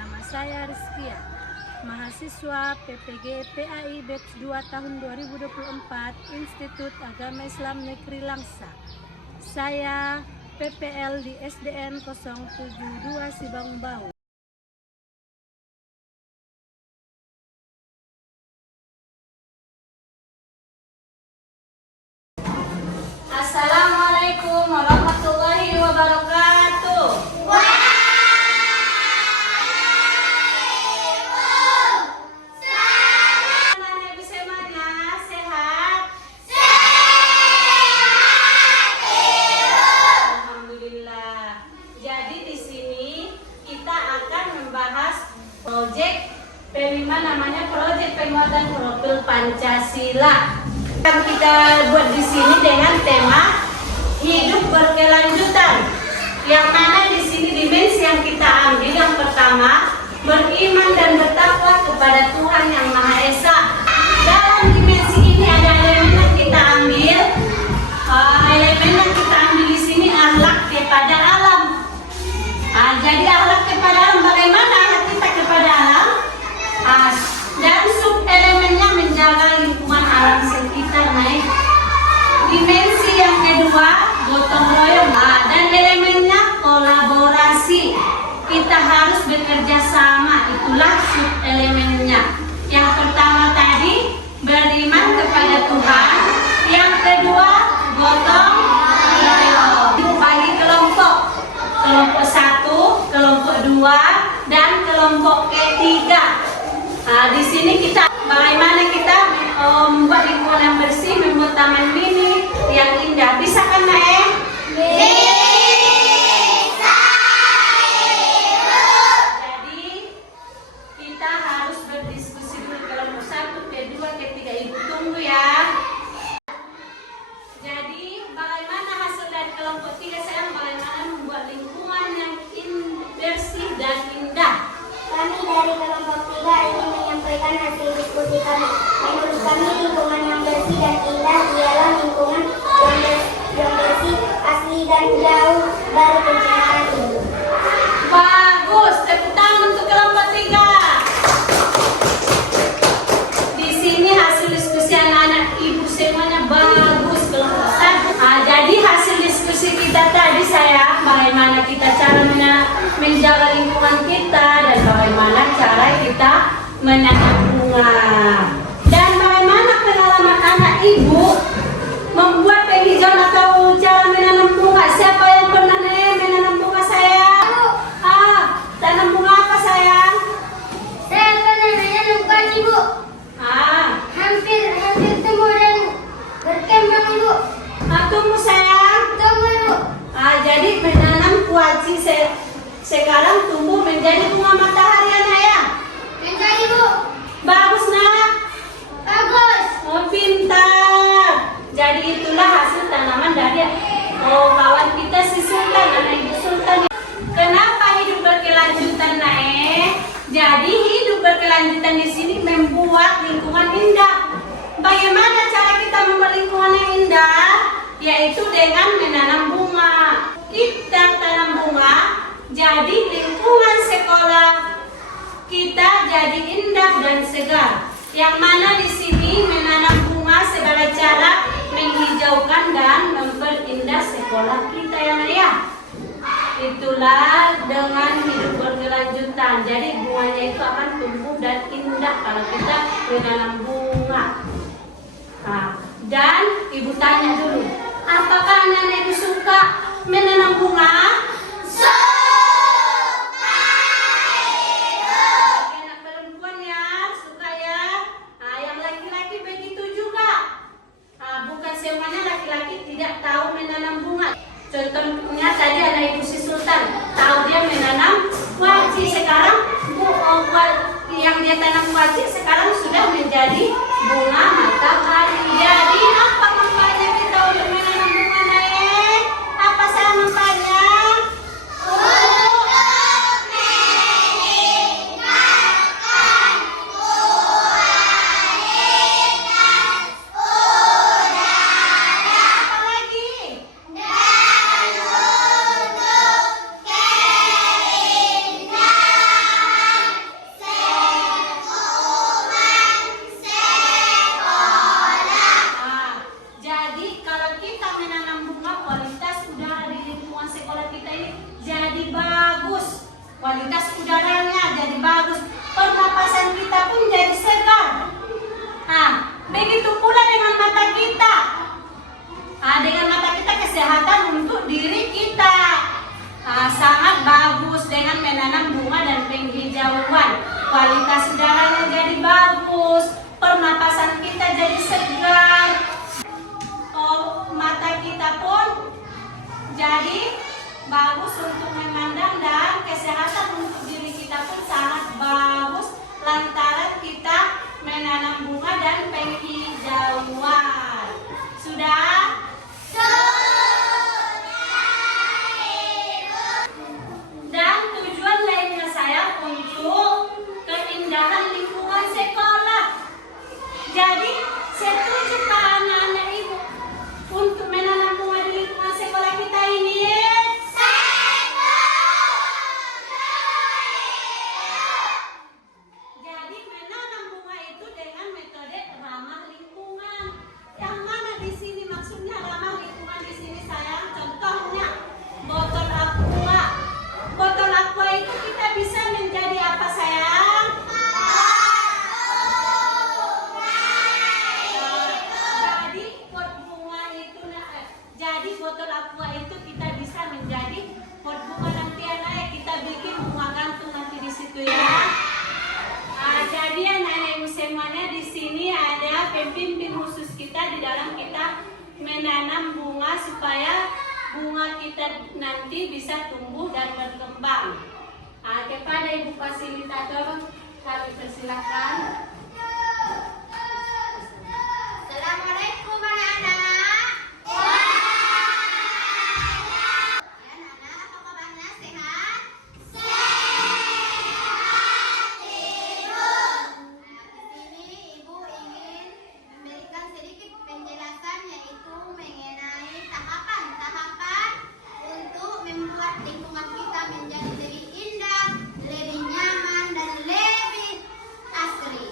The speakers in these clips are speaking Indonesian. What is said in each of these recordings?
Nama saya Rizkia, mahasiswa PPG PAI Batch 2 tahun 2024 Institut Agama Islam Negeri Langsa. Saya PPL di SDN 072 Sibangbau. Assalamualaikum warahmatullahi wabarakatuh. Proyek P5 namanya proyek penguatan profil Pancasila. Yang kita buat di sini dengan tema hidup berkelanjutan. Yang mana di sini dimensi yang kita ambil yang pertama, beriman dan bertakwa kepada Tuhan yang Maha Esa. Dalam dimensi ini ada elemen yang kita ambil. Elemen yang kita ambil di sini akhlak kepada alam. Jadi akhlak kepada alam, bagaimana akhlak kita kepada alam? Dan sub elemennya menjaga lingkungan alam sekitar. Naik dimensi yang kedua, gotong royong, dan elemennya kolaborasi. Kita harus bekerja sama, itulah sub elemennya. Yang pertama tadi beriman kepada Tuhan, yang kedua gotong royong. Bagi kelompok 1, kelompok 2, dan kelompok ketiga. Di sini kita bagaimana kita membuat lingkungan yang bersih, membuat taman mini yang indah. Bisa kan, Nae? Bisa. Jadi kita harus berdiskusi dulu kelompok 1, kedua, ketiga. Ibu tunggu ya. Jadi bagaimana hasil dari kelompok 3 sekarang, bagaimana membuat lingkungan yang bersih dan indah. Kami dari kelompok 3 ingin menyampaikan hasil diskusi kami. Menurut kami lingkungan yang bersih dan indah ialah lingkungan yang bersih, asli dan jauh dari pencemaran ini. Bagus, tepuk tangan untuk kelompok 3. Di sini hasil diskusi anak-anak ibu semuanya bagus kelompok 1. Jadi hasil diskusi kita tadi sayang, bagaimana kita cara menjaga lingkungan kita dan bagaimana cara kita menanam bunga. Dan bagaimana pengalaman anak ibu membuat penghijauan atau cara menanam bunga. Siapa yang pernah menanam bunga sayang? Tanam bunga apa sayang? Saya pernah menanam padi, Bu. Hampir tumbuh dan berkembang, Bu. Tumbuh sayang? Tumbuh, Bu. Jadi menanam kuaci sekarang tumbuh menjadi bunga matahari anak ya? Menjadi, Bu. Bagus nak? Bagus. Pintar. Jadi itulah hasil tanaman dari kawan kita si Sultan, anak ibu Sultan. Kenapa hidup berkelanjutan Nae? Jadi hidup berkelanjutan di sini membuat lingkungan indah. Bagaimana cara kita membuat lingkungan yang indah? Yaitu dengan menanam bunga. Kita tanam bunga, jadi lingkungan sekolah kita jadi indah dan segar. Yang mana di sini menanam bunga sebagai cara menghijaukan dan memperindah sekolah kita ya. Itulah dengan hidup berkelanjutan. Jadi bunganya itu akan tumbuh dan indah kalau kita menanam bunga. Dan ibu tanya dulu, apakah anak ibu suka menanam bunga? Contohnya tadi anak ibu si Sultan tahu dia menanam kuaci. Sekarang yang dia tanam kuaci sekarang sudah menjadi bunga matahari. Jadi apa manfaatnya kita untuk menanam bunga naik? Apa saja manfaatnya? udaranya jadi bagus, pernapasan kita pun jadi segar. Nah, begitu pula dengan mata kita. Nah, dengan mata kita kesehatan untuk diri kita. Nah, sangat bagus dengan menanam bunga dan penghijauan. Kualitas udaranya jadi bagus, pernapasan kita jadi segar. Mata kita pun jadi bagus untuk memandang dan kesehatan untuk diri kita pun sangat bagus lantaran kita menanam bunga dan penghijauan. Sudah? Dan tujuan lainnya saya untuk keindahan lingkungan sekolah. Jadi setuju Pak anak-anak ibu untuk menanam bunga di lingkungan sekolah kita ini? Jadi menanam bunga itu dengan metode ramah lingkungan. Yang mana di sini maksudnya ramah lingkungan di sini sayang? Contohnya botol aqua. Botol aqua itu kita bisa menjadi apa sayang? Jadi botol aqua itu kita bisa menjadi pot bunga nanti anak kita bikin bunga gantung nanti di situ ya. Jadi anak-anak ibu semuanya di sini ada pembimbing khusus kita di dalam kita menanam bunga supaya bunga kita nanti bisa tumbuh dan berkembang. Kepada ibu fasilitator kami persilakan. Assalamualaikum anak-anak. Lingkungan kita menjadi lebih indah, lebih nyaman, dan lebih asri.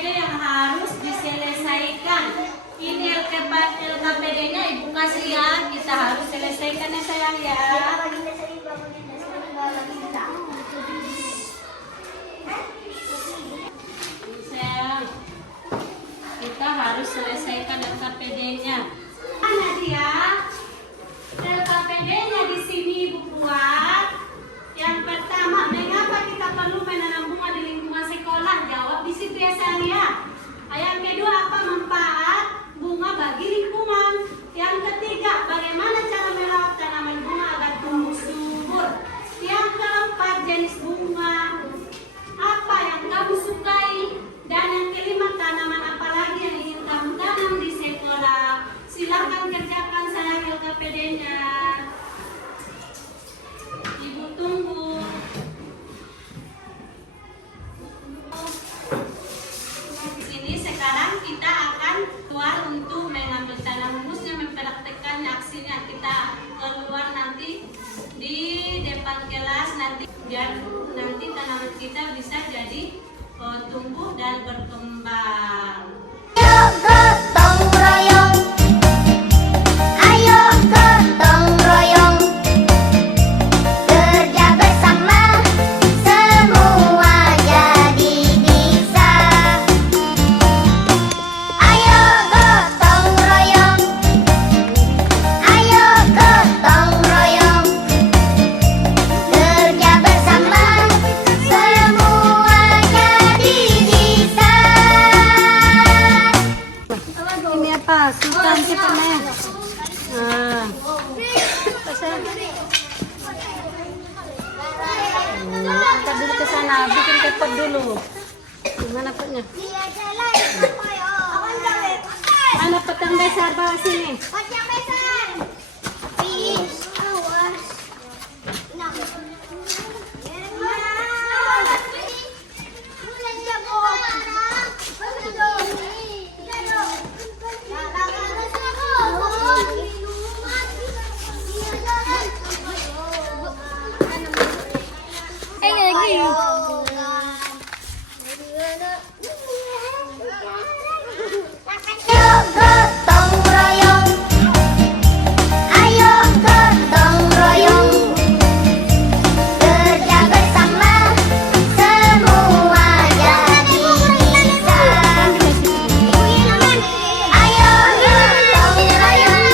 LKPD yang harus diselesaikan. Ini LKPD-nya Ibu kasih ya, kita harus selesaikan ya sayang ya. Sayang, kita harus selesaikan LKPD-nya. Mana dia? LKPD-nya di sini Ibu buat. Yang pertama, mengapa kita perlu menanam bunga di lingkungan sekolah? Jawab di situ ya sayang ya. Yang kedua, apa manfaat bunga bagi lingkungan? Yang ketiga, bagaimana cara merawat tanaman bunga agar tumbuh subur? Yang keempat, jenis bunga apa yang kamu sukai? Dan yang kelima, tanaman apa lagi yang ingin kamu tanam di sekolah? Silakan kerjakan sayang LKPD-nya. Ibu tunggu. Di sini sekarang kita akan keluar untuk mengambil tanaman musnya, mempraktekkan aksinya. Kita keluar nanti di depan kelas nanti biar nanti tanaman kita bisa jadi tumbuh dan berkembang. Ayo gotong royong, ayo gotong royong, kerja bersama semua jadi bisa. Ayo gotong royong, ayo gotong royong, kerja bersama semua jadi bisa. Ini apa? Sultan siapa nih? Nah, kita dulu ke sana, bikin kepot dulu. Gimana potnya? Mana petang besar bawa sini? Ayo gotong royong, ayo gotong royong, kerja bersama semua jadi bisa. Ayo gotong royong,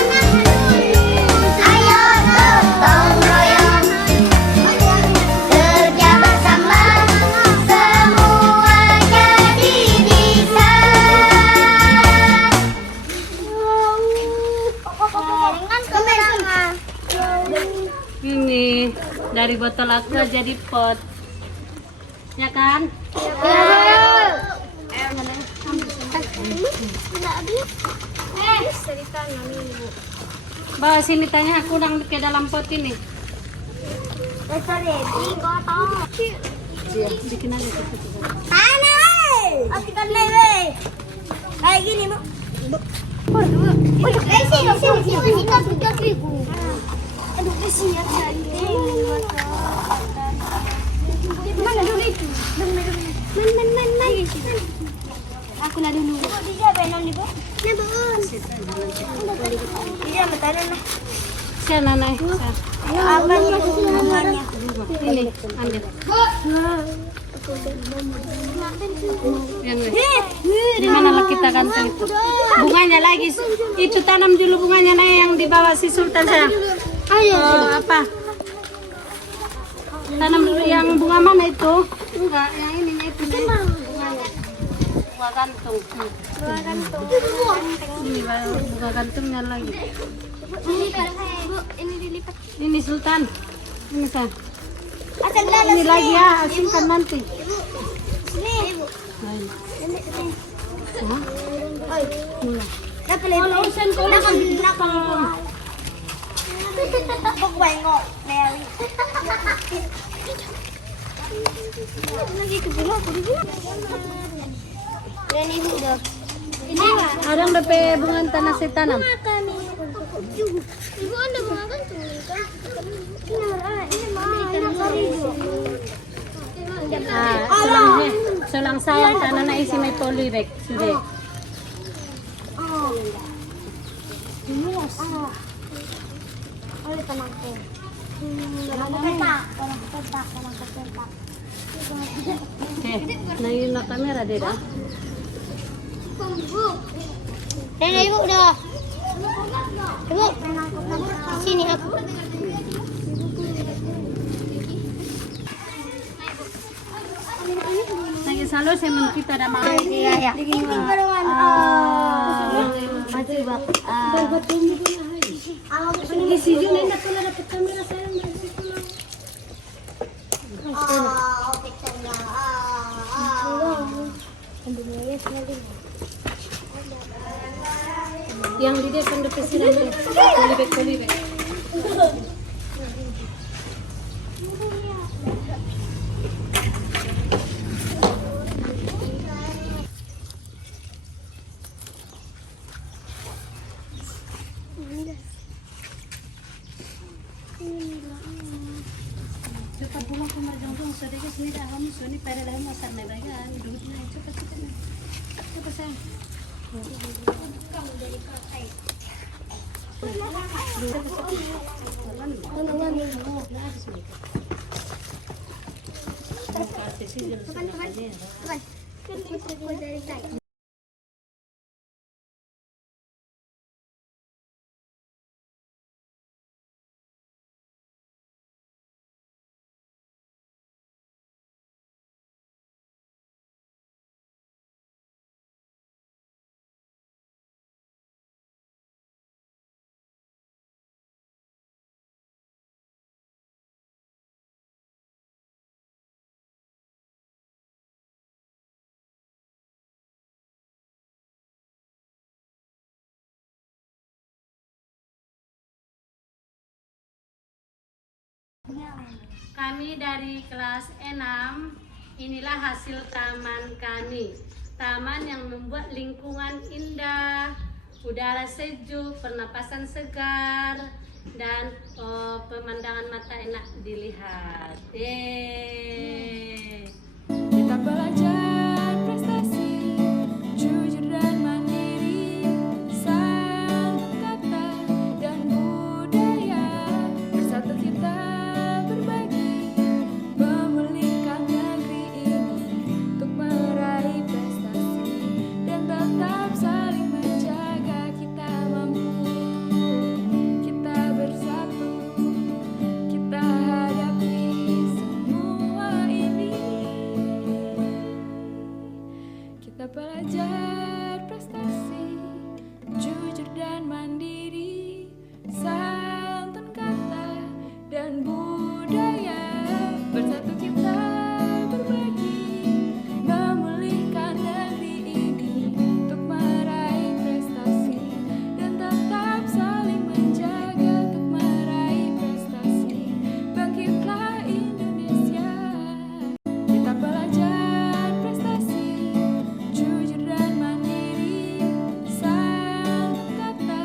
ayo gotong royong, kerja bersama semua jadi bisa. Ini dari botol aqua jadi pot, ya kan? Bawa sini tanya aku udah ke dalam pot ini. Iya, bikin aja gitu. Kayak gini, Bu. Aduh, kesian cantik. Mana dulu itu? Main. Aku nak dulu. Dia benar ni, Bu. Nah, Bu. Dia matanan lah. Sana naik. Apa ni namanya? Ini, ambil. Yang di mana lah kita gantung itu? Bunganya lagi. Itu tanam dulu bunganya nah yang di bawah si Sultan saya. Ayo. Apa? Tanam dulu yang bunga mana itu? Enggak, yang ininya itu nih. Bunganya. Bunga gantung. Ini bunga gantungnya lagi. Ini dilipat. Ini Sultan. Ini saya. Akan Ini lagi ya, simpan nanti. Sini. Ayo. Hah? Oi. Mulai. Dapat lagi. Kalau usan ko lang ang ginakang. Pagwengo. Mary. Lagi ke pulau, ke pulau. Ini udah. Ini Adang dapat bunga tanah si tanam. makan nih. Ibu Anda makan tuh kan? Ini mah, ini kari. Ah, sulangnya. lang sawang tanan na isi may polyrek. Sude. Ulit pa natin. Walang petak. Okay. Na yun na kamera dito. Dan ibu dah. Ibu. Sini aku. Lagi salo saya kita ada mau. Iya, ya. Maju, Bang. Isi juga enggak pernah dapat kamera saya. Yang di dia kan depan sini. Polybag. Cepat pulang ke Marjong sedikit sini dah kamu sini pada dah masak nih bayan duitnya cepat sayang. Kamu dari kakak. Kami dari kelas 6, inilah hasil taman kami. Taman yang membuat lingkungan indah, udara sejuk, pernapasan segar, dan pemandangan mata enak dilihat. Yeay. Kita belajar prestasi, jujur dan mandiri, santun kata dan budaya. Bersatu kita berbagi, memulihkan negeri ini untuk meraih prestasi dan tetap saling menjaga. Kita mampu, kita bersatu, kita hadapi semua ini. Kita belajar prestasi, jujur dan mandiri, santun kata dan budaya. Bersatu kita berbagi, memulihkan negeri ini untuk meraih prestasi dan tetap saling menjaga untuk meraih prestasi. Bangkitlah Indonesia. Kita belajar prestasi, jujur dan mandiri, santun kata.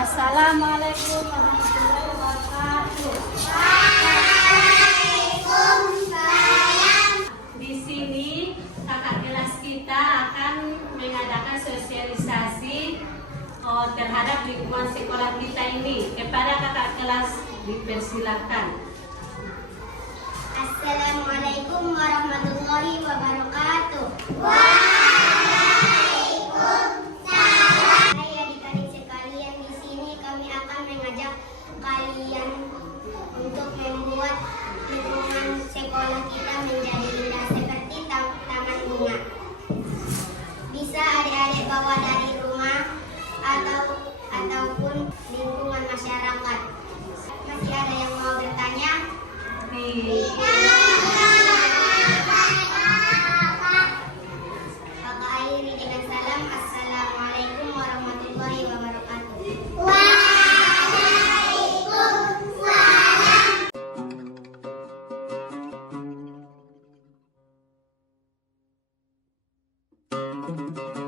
Assalamualaikum warahmatullahi wabarakatuh. Di sini kakak kelas kita akan mengadakan sosialisasi terhadap lingkungan sekolah kita ini. Kepada kakak kelas dipersilakan. Assalamualaikum warahmatullahi wabarakatuh. Hai adik-adik sekalian, di sini kami akan mengajak kalian untuk membuat lingkungan sekolah kita menjadi indah seperti taman bunga. Bisa adik-adik bawa dari rumah ataupun lingkungan masyarakat. Masih ada yang mau bertanya? Kakak akhiri dengan salam. Assalamualaikum warahmatullahi wabarakatuh. Kita